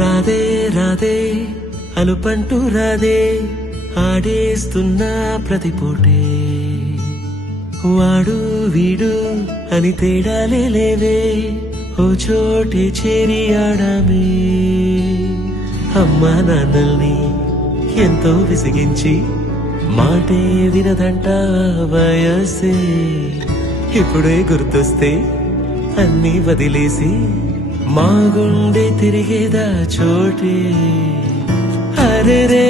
రాధే రాధే అలుపంటూ రాధే ఆడేస్తున్నా ప్రతి పూటే వాడు వీడు అని తేడాలే లేవే ఓ చోటే చేరి ఆడామే అమ్మా నాన్నల్ని ఎంతో విసిగించి మాటే వినదంట వయసే ఇప్పుడే గుర్తొస్తే అన్నీ వదిలేసి మా గుండె తిరిగేదా చోటే అరెరే